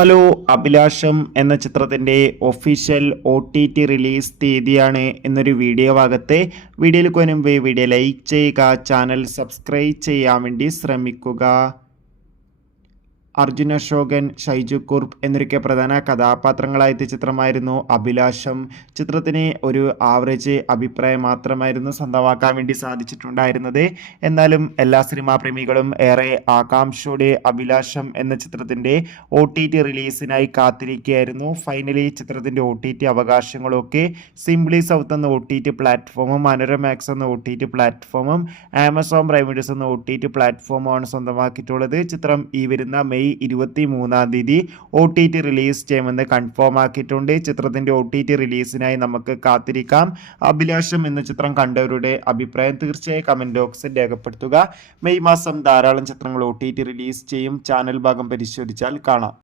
Hello, അഭിലാഷം എന്ന ചിത്രത്തിൻ്റെ ഒഫീഷ്യൽ OTT റിലീസ് തീയതിയാണ് എന്നൊരു വീഡിയോ ഭാഗത്ത്. വീഡിയോയിൽ മുൻപ് വീഡിയോ ലൈക്ക് ചെയ്യുക, ചാനൽ സബ്സ്ക്രൈബ് ചെയ്യാൻ വേണ്ടി ശ്രമിക്കുക. അർജുൻ അശോകൻ, ഷൈജു കുർപ്പ് എന്നൊക്കെ പ്രധാന കഥാപാത്രങ്ങളായ ചിത്രമായിരുന്നു അഭിലാഷം. ചിത്രത്തിന് ഒരു ആവറേജ് അഭിപ്രായം മാത്രമായിരുന്നു സ്വന്തമാക്കാൻ വേണ്ടി സാധിച്ചിട്ടുണ്ടായിരുന്നത്. എന്നാലും എല്ലാ സിനിമാ പ്രേമികളും ഏറെ ആകാംക്ഷയോടെ അഭിലാഷം എന്ന ചിത്രത്തിൻ്റെ OTT റിലീസിനായി കാത്തിരിക്കുകയായിരുന്നു. ഫൈനലി ചിത്രത്തിൻ്റെ OTT അവകാശങ്ങളൊക്കെ സിംപ്ലി സൗത്ത് എന്ന OTT പ്ലാറ്റ്ഫോമും മനോരമാക്സ് എന്ന OTT പ്ലാറ്റ്ഫോമും ആമസോൺ പ്രൈം വീഡിയോസ് എന്ന OTT പ്ലാറ്റ്ഫോമുമാണ് സ്വന്തമാക്കിയിട്ടുള്ളത്. ചിത്രം ഈ വരുന്ന മെയ് 23 OTT റിലീസ് ചെയ്യുമെന്ന് കൺഫേം ആക്കിയിട്ടുണ്ട്. ചിത്രത്തിൻ്റെ OTT റിലീസിനായി നമുക്ക് കാത്തിരിക്കാം. അഭിലാഷം എന്ന ചിത്രം കണ്ടവരുടെ അഭിപ്രായം തീർച്ചയായും കമൻറ്റ് ബോക്സിൽ രേഖപ്പെടുത്തുക. മെയ് മാസം ധാരാളം ചിത്രങ്ങൾ OTT റിലീസ് ചെയ്യും. ചാനൽ ഭാഗം പരിശോധിച്ചാൽ കാണാം.